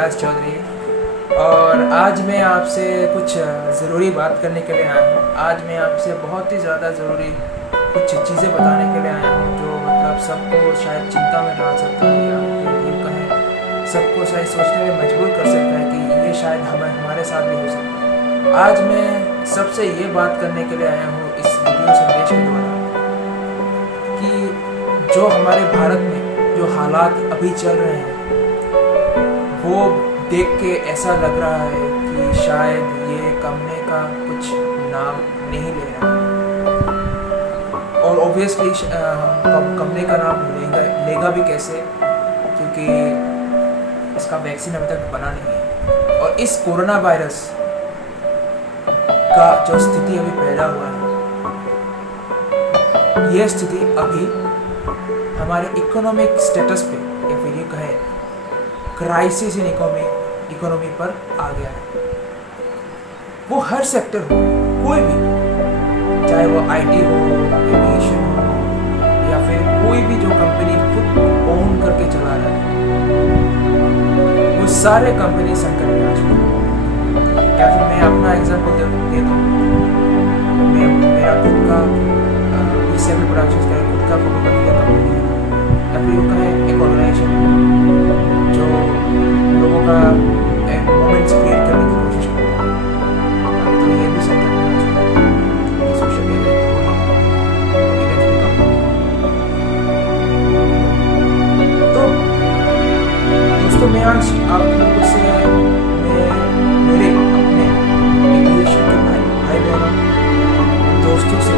कैलाश चौधरी और आज मैं आपसे कुछ ज़रूरी बात करने के लिए आया हूँ। आज मैं आपसे बहुत ही ज़्यादा ज़रूरी कुछ चीज़ें बताने के लिए आया हूँ जो मतलब सबको शायद चिंता में डाल सकता है या फिर यूँ कहें सबको शायद सोचने में मजबूर कर सकता है कि ये शायद हमारे साथ भी हो सकता है। आज मैं सबसे ये बात करने के लिए आया हूँ इस वीडियो संदेश के द्वारा कि जो हमारे भारत में जो हालात अभी चल रहे हैं वो देख के ऐसा लग रहा है कि शायद ये कमने का कुछ नाम नहीं ले रहा है। और ऑब्वियसली कमने का नाम लेगा भी कैसे, क्योंकि इसका वैक्सीन अभी तक बना नहीं है। और इस कोरोना वायरस का जो स्थिति अभी पैदा हुआ है, यह स्थिति अभी हमारे इकोनॉमिक स्टेटस पे या फिर ये कहें क्राइसिस इन इकोनॉमी पर आ गया है। वो हर सेक्टर हो, कोई भी, चाहे वो आईटी हो, एविएशन हो या फिर कोई भी जो कंपनी खुद ओन करके चला रहा है, वो सारे कंपनी संकट में आ चुके हैं। या फिर मैं अपना एग्जांपल दे दूँ, मेरा खुद का सेमी प्रोडक्शन का खुद का फोटोग्राफी का कंपनी है या फिर यूँ कहें एक ऑर्गेनाइजेशन जो लोगों का एक मोमेंट्स क्रिएट करने की कोशिश करता है। तो ये भी सकता है सोशल मीडिया तो दोस्तों, मैं आज आप लोगों से मेरे अपने एविएशन के भाई बहनों दोस्तों से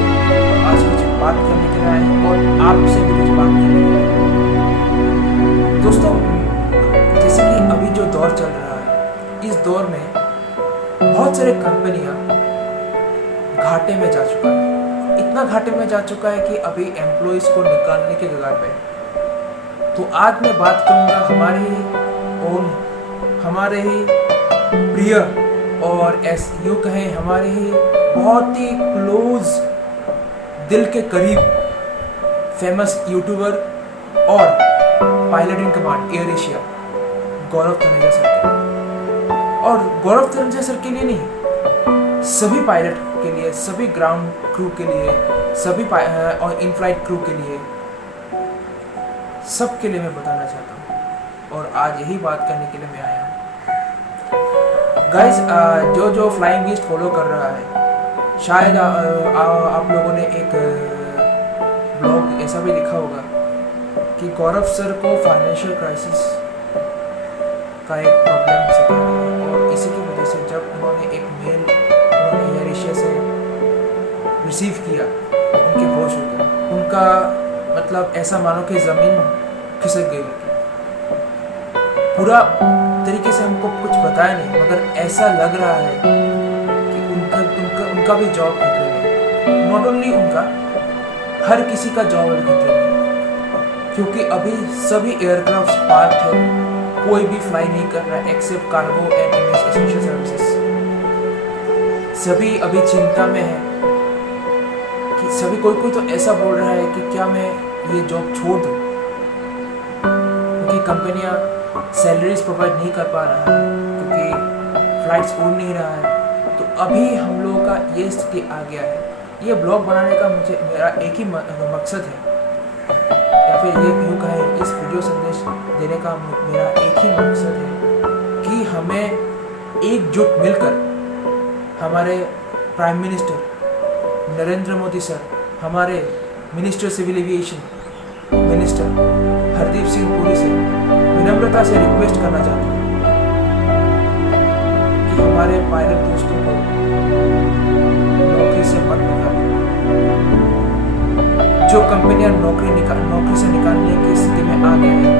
आज कुछ बात करने के लिए आए हैं और आपसे भी कुछ बात करने के लिए दोस्तों। जैसे कि अभी जो दौर चल रहा है, इस दौर में बहुत सारे कंपनियां घाटे में जा चुका है। इतना घाटे में जा चुका है कि अभी एम्प्लॉइज को निकालने के कगार पे है। तो आज मैं बात करूंगा हमारे ही प्रिय और यूँ कहें हमारे ही बहुत ही क्लोज दिल के करीब फेमस यूट्यूबर और pilot in command Air Asia Gaurav Taneja sir के लिए। और गौरव तनेजा सर के लिए नहीं, सभी पायलट के लिए, सभी ग्राउंड क्रू के लिए, सभी और इन फ्लाइट क्रू के लिए, सब के लिए मैं बताना चाहता हूँ। और आज यही बात करने के लिए मैं आया हूँ। गाइस, जो फ्लाइंग ईस्ट फॉलो कर रहा है, शायद आप लोगों ने एक ब्लॉग ऐसा भी लिखा होगा कि गौरव सर को फाइनेंशियल क्राइसिस का एक प्रॉब्लम से था और इसी की वजह से जब उन्होंने एक मेल एयर एशिया से रिसीव किया तो उनके होश हो गए। उनका मतलब ऐसा मानो कि ज़मीन खिसक गई। पूरा तरीके से हमको कुछ बताया नहीं, मगर ऐसा लग रहा है कि उनका भी जॉब खतरे में। नॉट ओनली उनका, हर किसी का जॉब अभी खतरे में, क्योंकि अभी सभी एयरक्राफ्ट पार्क है, कोई भी फ्लाई नहीं कर रहा है except cargo and essential services. सभी अभी चिंता में है कि सभी कोई तो ऐसा बोल रहा है कि क्या मैं ये जॉब छोड़ दूँ, क्योंकि कंपनियां सैलरीज प्रोवाइड नहीं कर पा रहा है, क्योंकि फ्लाइट्स उड़ नहीं रहा है। तो अभी हम लोगों का ये स्थिति आ गया है। ये ब्लॉग बनाने का मेरा एक ही मकसद है, या फिर ये यूँ कहें इस वीडियो संदेश देने का मेरा एक ही मकसद है कि हमें एकजुट मिलकर हमारे prime minister Narendra Modi sir, हमारे minister civil aviation minister Hardeep Singh Puri से विनम्रता से रिक्वेस्ट करना चाहता हूँ कि हमारे पायलट दोस्तों को नौकरी से मत निकालें। जो कंपनियां नौकरी से निकालने की स्थिति में आ गए हैं,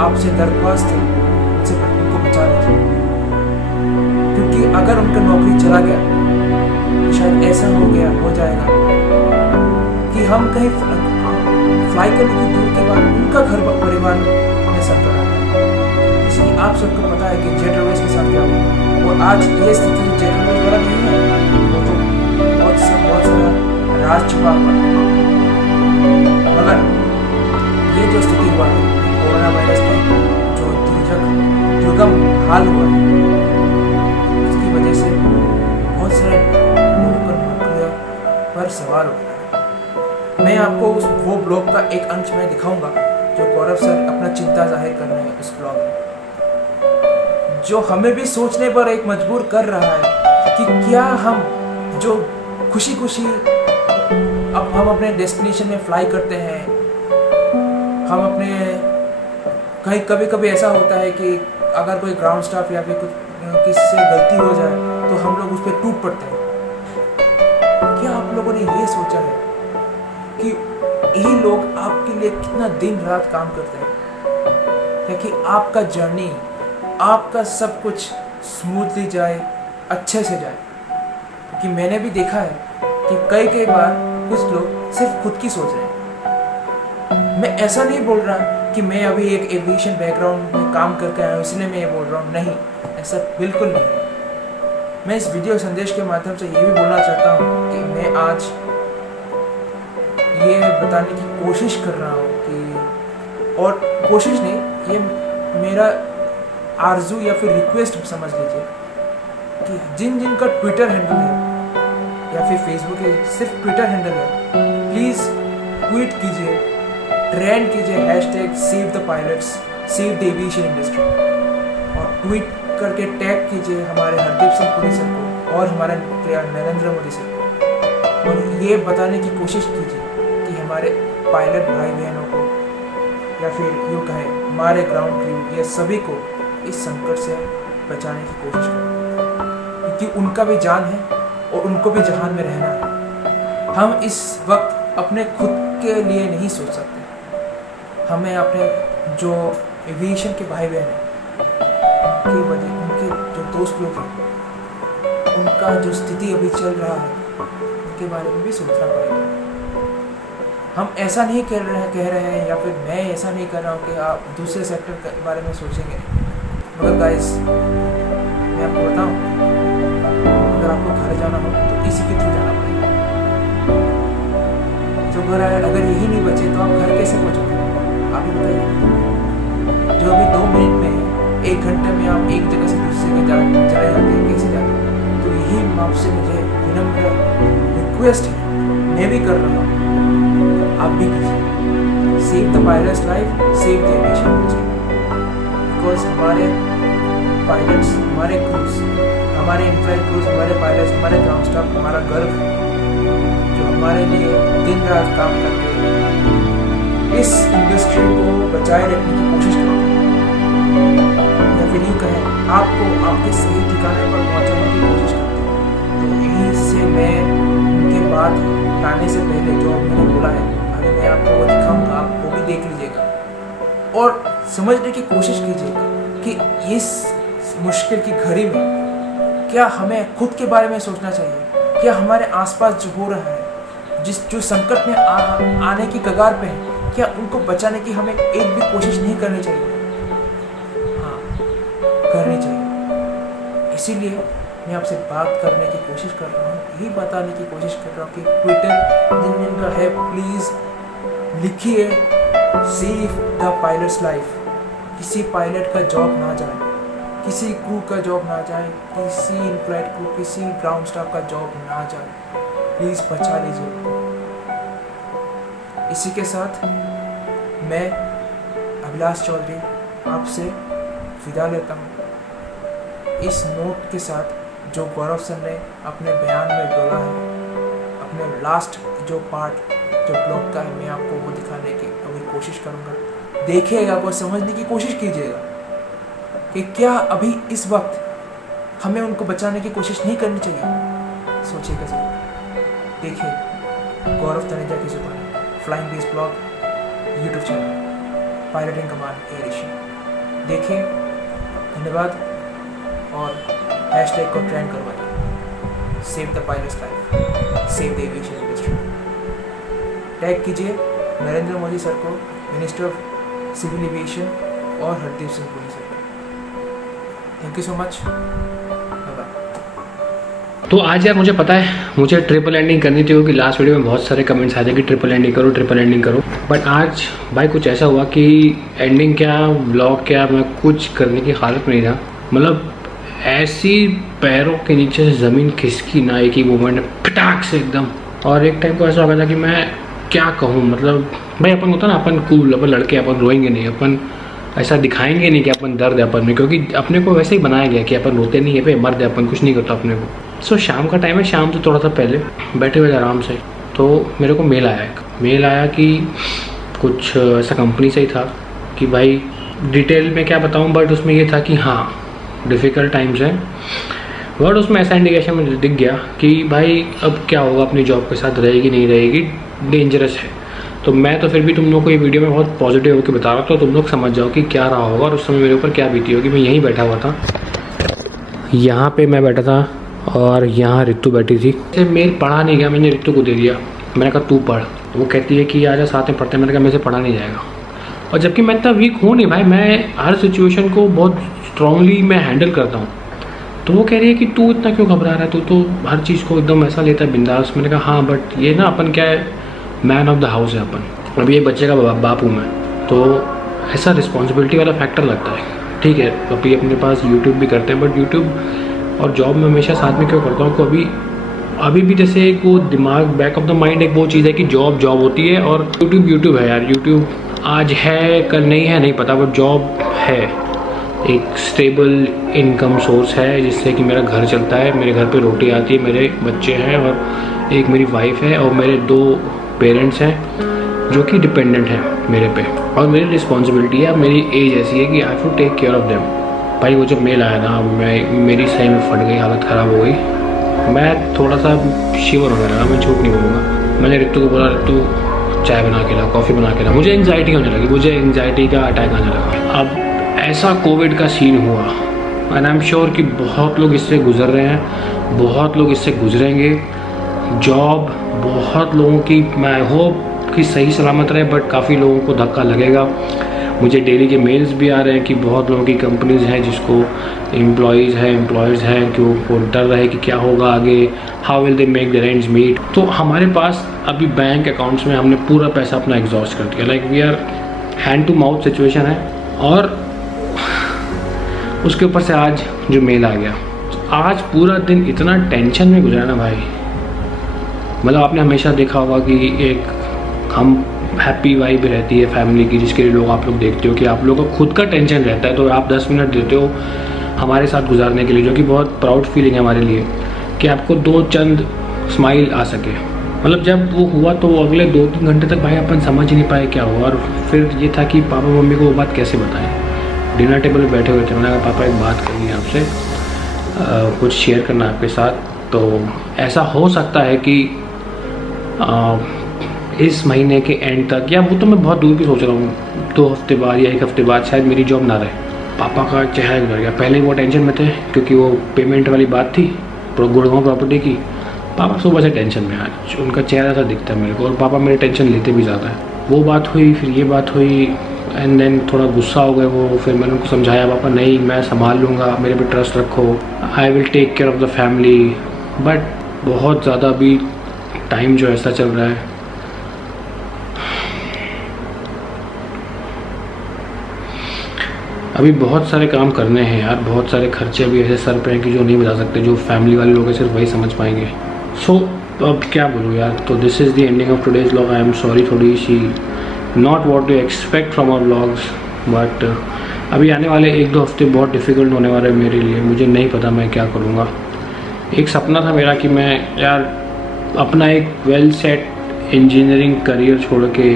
आपसे दरख्वास्त है उनसे उनको बचा लीजिए, क्योंकि अगर उनका नौकरी चला गया तो शायद ऐसा हो जाएगा कि हम कहीं फ्लाई करने की दूर के बाद उनका घर परिवार में संकट आ है। इसलिए आप सबको पता है कि जेट एयरवेज के साथ क्या हुआ, और आज ये स्थिति जेट एयरवेज वाला नहीं है, वो तो बहुत सारा राज छुपा हुआ है। मगर ये जो स्थिति हुआ है कोरोना वायरस की, जो दुर्गम हाल हुआ है, इसकी वजह से बहुत सारे लोगों पर नौकरियों पर सवाल उठा है। मैं आपको वो ब्लॉग का एक अंश में दिखाऊंगा जो गौरव सर अपना चिंता जाहिर कर रहे हैं उस ब्लॉग में, जो हमें भी सोचने पर एक मजबूर कर रहा है कि क्या हम जो खुशी खुशी अब हम अपने डेस्टिनेशन में फ्लाई करते हैं, हम अपने कहीं कभी कभी ऐसा होता है कि अगर कोई ग्राउंड स्टाफ या फिर कुछ किसी से गलती हो जाए तो हम लोग उस पर टूट पड़ते हैं। क्या आप लोगों ने ये सोचा है कि यही लोग आपके लिए कितना दिन रात काम करते हैं ताकि आपका जर्नी, आपका सब कुछ स्मूथली जाए, अच्छे से जाए? क्योंकि मैंने भी देखा है कि कई बार कुछ लोग सिर्फ खुद की सोच रहे हैं। मैं ऐसा नहीं बोल रहा कि मैं अभी एक एविएशन बैकग्राउंड में काम करके आया हूँ इसलिए मैं ये बोल रहा हूँ, नहीं, ऐसा बिल्कुल नहीं है। मैं इस वीडियो संदेश के माध्यम से ये भी बोलना चाहता हूँ कि मैं आज ये बताने की कोशिश कर रहा हूँ कि, और कोशिश नहीं, ये मेरा आरजू या फिर रिक्वेस्ट समझ लीजिए कि जिन जिन का ट्विटर हैंडल है या फिर फेसबुक है, सिर्फ ट्विटर हैंडल है, प्लीज़ ट्वीट कीजिए, ट्रेंड कीजिए hashtag save the pilots, save the aviation industry, और ट्वीट करके टैग कीजिए हमारे हरदीप सिंह पुरी सर को और हमारे नरेंद्र मोदी सर को, और ये बताने की कोशिश कीजिए कि हमारे पायलट भाई बहनों को या फिर यूँ कहें हमारे ग्राउंड क्रू या सभी को इस संकट से बचाने की कोशिश करें, क्योंकि उनका भी जान है और उनको भी जहान में रहना है। हम इस वक्त अपने खुद के लिए नहीं सोच सकते, हमें अपने जो एविएशन के भाई बहन हैं उनकी वजह, उनके जो दोस्त लोग हैं, उनका जो स्थिति अभी चल रहा है उनके बारे में भी सोचना पड़ेगा। हम ऐसा नहीं कह रहे हैं या फिर मैं ऐसा नहीं कर रहा हूँ कि आप दूसरे सेक्टर के बारे में सोचेंगे, मगर गाइस मैं आपको बताऊँ, अगर आपको घर जाना हो तो इसी के थ्रू जाना पड़ेगा। जो घर अगर यही नहीं बचे तो आप घर कैसे पहुँचोगे? आप ही बताइए। जो अभी 2 मिनट में 1 घंटे में आप एक जगह से दूसरी जगह चले जाते हैं, कैसे जाते हैं? तो यही आपसे मुझे विनम्र रिक्वेस्ट है, मैं भी कर रहा हूँ, आप भी कीजिए। Save the pilots life, save the aviation industry, because हमारे पायलट्स, हमारे क्रूज, हमारे इनफ्लाइट क्रूज, हमारे पायलट्स, हमारे ग्राउंड स्टाफ हमारा गर्व है, जो हमारे लिए दिन रात काम करके इस इंडस्ट्री को बचाए रखने की कोशिश करते हैं, या फिर यूँ कहें आपको आपके सही ठिकाने पर पहुँचाने की कोशिश करते हैं। तो यहीं से मैं उनके बाद लाने से पहले जो मैंने बोला है, अभी मैं आपको वो दिखाऊंगा, आप वो भी देख लीजिएगा और समझने की कोशिश कीजिएगा कि इस मुश्किल की घड़ी में क्या हमें खुद के बारे में सोचना चाहिए, क्या हमारे आसपास जो हो रहा है, जो संकट में आने की कगार पे है, क्या उनको बचाने की हमें एक भी कोशिश नहीं करनी चाहिए? हाँ, करनी चाहिए। इसीलिए मैं आपसे बात करने की कोशिश कर रहा हूँ, यही बताने की कोशिश कर रहा हूँ कि ट्विटर जिन जिन का है, प्लीज़ लिखिए सेव द पायलट्स लाइफ, किसी पायलट का जॉब ना जाए, किसी क्रू का जॉब ना जाए, किसी इनफ्लाइट क्रू, किसी ग्राउंड स्टाफ का जॉब ना जाए, प्लीज़ बचा लीजिए। इसी के साथ मैं अभिलाष चौधरी आपसे विदा लेता हूँ, इस नोट के साथ जो गौरव सर ने अपने बयान में बोला है, अपने लास्ट जो पार्ट जो ब्लॉग का है, मैं आपको वो दिखाने की अभी कोशिश करूँगा। देखिएगा, वो समझने की कोशिश कीजिएगा कि क्या अभी इस वक्त हमें उनको बचाने की कोशिश नहीं करनी चाहिए। सोचिएगा सर। देखिए गौरव तनेजा की जुबान, flying beast blog YouTube channel, pilot in command Air Asia. देखिए, धन्यवाद और हैशटैग को ट्रेंड करवाइए, save the pilots life, save the aviation industry. Tag कीजिए नरेंद्र मोदी सर को, मिनिस्टर ऑफ सिविल एविएशन और हरदीप सिंह पुरी सर को। Thank you so much, bye bye. तो आज यार मुझे पता है मुझे ट्रिपल एंडिंग करनी थी, क्योंकि लास्ट वीडियो में बहुत सारे कमेंट्स आए थे कि ट्रिपल एंडिंग करो। बट आज भाई कुछ ऐसा हुआ कि एंडिंग क्या, व्लॉग क्या, मैं कुछ करने की हालत में नहीं था। मतलब ऐसी पैरों के नीचे से ज़मीन खिसकी ना एक ही मोमेंट में फटाक से एकदम। और एक टाइम को ऐसा हो गया था कि मैं क्या कहूँ, मतलब भाई अपन होता ना, अपन कूल, अपन लड़के, अपन रोएंगे नहीं, अपन ऐसा दिखाएंगे नहीं कि अपन दर्द है अपन में, क्योंकि अपने को वैसे ही बनाया गया कि अपन रोते नहीं है पे, मर्द है अपन, कुछ नहीं करता अपने को। सो शाम का टाइम है, शाम से थोड़ा सा पहले बैठे हुए आराम से, तो मेरे को मेल आया कि कुछ ऐसा कंपनी से ही था कि भाई डिटेल में क्या बताऊँ, बट उसमें ये था कि हाँ डिफ़िकल्ट टाइम्स है। बट उसमें ऐसा इंडिकेशन मुझे दिख गया कि भाई अब क्या होगा, अपनी जॉब के साथ रहेगी नहीं रहेगी, डेंजरस है। तो मैं तो फिर भी तुम लोग को ये वीडियो में बहुत पॉजिटिव होकर बता रहा था, तो तुम लोग समझ जाओ कि क्या रहा होगा और उस समय मेरे ऊपर क्या बीती होगी। मैं यहीं बैठा हुआ था, यहाँ पे मैं बैठा था और यहाँ रितु बैठी थी। जैसे मेल पढ़ा नहीं गया, मैंने रितु को दे दिया, मैंने कहा तू पढ़। वो कहती है कि आजा साथ में पढ़ते हैं। मैंने कहा मेरे से पढ़ा नहीं जाएगा, और जबकि मैं इतना वीक हूँ नहीं भाई, मैं हर सिचुएशन को बहुत स्ट्रांगली मैं हैंडल करता हूँ। तो वो कह रही है कि तू इतना क्यों घबरा रहा है, तू तो हर चीज़ को एकदम ऐसा लेता है बिंदास। मैंने कहा हाँ बट ये ना अपन क्या है, मैन ऑफ द हाउस है अपन, अभी ये बच्चे का बाप हूँ मैं, तो ऐसा रिस्पॉन्सिबिलिटी वाला फैक्टर लगता है। ठीक है अभी अपने पास यूट्यूब भी करते हैं, बट यूट्यूब और जॉब में हमेशा साथ में क्यों करता हूँ कि अभी भी जैसे एक वो दिमाग बैक ऑफ द माइंड एक वो चीज़ है कि जॉब होती है और यूट्यूब है यार। यूट्यूब आज है कल नहीं है नहीं पता, बट जॉब है, एक स्टेबल इनकम सोर्स है जिससे कि मेरा घर चलता है, मेरे घर पे रोटी आती है, मेरे बच्चे हैं और एक मेरी वाइफ है और मेरे 2 पेरेंट्स हैं जो कि डिपेंडेंट हैं मेरे पे। और मेरी रिस्पॉन्सिबिलिटी है, मेरी एज ऐसी है कि I have to take care of them. भाई वो जब मेल आया ना, मेरी सही में फट गई, हालत ख़राब हो गई। मैं थोड़ा सा शिवर होने लगा, मैं झूठ नहीं बोलूँगा। मैंने रितु को बोला रितु चाय बना के ला, कॉफ़ी बना के ला। मुझे एंग्जाइटी होने लगी, मुझे एंग्जाइटी का अटैक आने लगा। अब ऐसा कोविड का सीन हुआ एंड आई एम श्योर कि बहुत लोग इससे गुजर रहे हैं, बहुत लोग इससे गुजरेंगे। जॉब बहुत लोगों की, मैं आई होप कि सही सलामत रहे, बट काफ़ी लोगों को धक्का लगेगा। मुझे डेली के मेल्स भी आ रहे हैं कि बहुत लोगों की कंपनीज़ हैं जिसको एम्प्लॉयज़ हैं कि वो डर रहे कि क्या होगा आगे, how will they make their ends meet. तो हमारे पास अभी बैंक अकाउंट्स में हमने पूरा पैसा अपना एग्जॉस्ट कर दिया, like we are hand to mouth situation है। और उसके ऊपर से आज जो मेल आ गया, आज पूरा दिन इतना टेंशन में गुजरा ना भाई। मतलब आपने हमेशा देखा होगा कि एक हम हैप्पी वाइब रहती है फैमिली की, जिसके लिए लोग आप लोग देखते हो कि आप लोगों को खुद का टेंशन रहता है, तो आप 10 मिनट देते हो हमारे साथ गुजारने के लिए, जो कि बहुत प्राउड फीलिंग है हमारे लिए कि आपको 2 चंद स्माइल आ सके। मतलब जब वो हुआ तो अगले 2-3 घंटे तक भाई अपन समझ ही नहीं पाए क्या हुआ। और फिर ये था कि पापा मम्मी को वो बात कैसे बताएं। डिनर टेबल पर बैठे हुए थे, मैंने कहा पापा एक बात करनी है आपसे, कुछ शेयर करना आपके साथ। तो ऐसा हो सकता है कि इस महीने के एंड तक, या वो तो मैं बहुत दूर की सोच रहा हूँ, 2 हफ्ते बाद या 1 हफ्ते बाद शायद मेरी जॉब ना रहे। पापा का चेहरा गुजर गया। पहले वो टेंशन में थे क्योंकि वो पेमेंट वाली बात थी गुड़गांव प्रॉपर्टी की। पापा सुबह से टेंशन में, आज उनका चेहरा सा दिखता है मेरे को, और पापा मेरे टेंशन लेते भी ज़्यादा है। वो बात हुई, फिर ये बात हुई, एंड देन थोड़ा गुस्सा हो गए वो। फिर मैंने उनको समझाया पापा नहीं मैं संभाल लूँगा, मेरे पे ट्रस्ट रखो, I will take care of the family. But बहुत ज़्यादा अभी टाइम जो ऐसा चल रहा है, अभी बहुत सारे काम करने हैं यार, बहुत सारे खर्चे अभी ऐसे सर पे हैं कि जो नहीं बता सकते, जो फैमिली वाले लोग हैं सिर्फ वही समझ पाएंगे। सो अब क्या बोलूँ यार। तो this is the ending of today's vlog. I am sorry थोड़ी सी not what you expect from our vlogs, but अभी आने वाले 1-2 हफ्ते बहुत डिफ़िकल्ट होने वाले हैं मेरे लिए। मुझे नहीं पता मैं क्या करूँगा। एक सपना था मेरा कि मैं यार अपना एक वेल सेट इंजीनियरिंग करियर छोड़ के,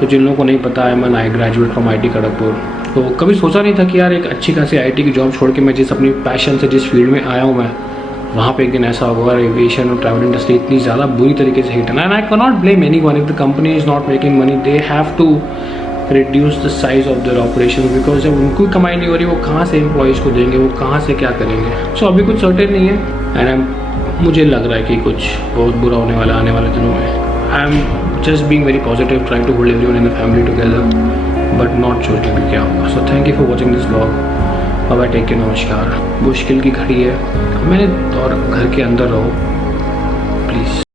तो जिन लोगों को नहीं पता है मैं ग्रेजुएट फ्रॉम IIT खड़गपुर, तो कभी सोचा नहीं था कि यार एक अच्छी खासी IIT की जॉब छोड़ के मैं जिस अपनी पैशन से जिस फील्ड में आया हूँ मैं, वहाँ पे एक दिन ऐसा होगा। एविएशन और ट्रैवल इंडस्ट्री इतनी ज़्यादा बुरी तरीके से हिट है ना, and I can not blame anyone if the company is not making money, they have to reduce the size of their operation, because जब उनको कमाई नहीं हो रही, वो कहाँ से एम्प्लॉयज़ को देंगे, वो कहाँ से क्या करेंगे। सो अभी कुछ सर्टेन नहीं है, एंड मुझे लग रहा है कि कुछ बहुत बुरा होने वाला आने वाले दिनों में। I am just being very positive, trying to hold everyone in the family together, but not sure कि क्या होगा। So thank you for watching this vlog. Bye, take care, नमस्कार। मुश्किल की घड़ी है, मैंने और घर के अंदर रहो प्लीज़।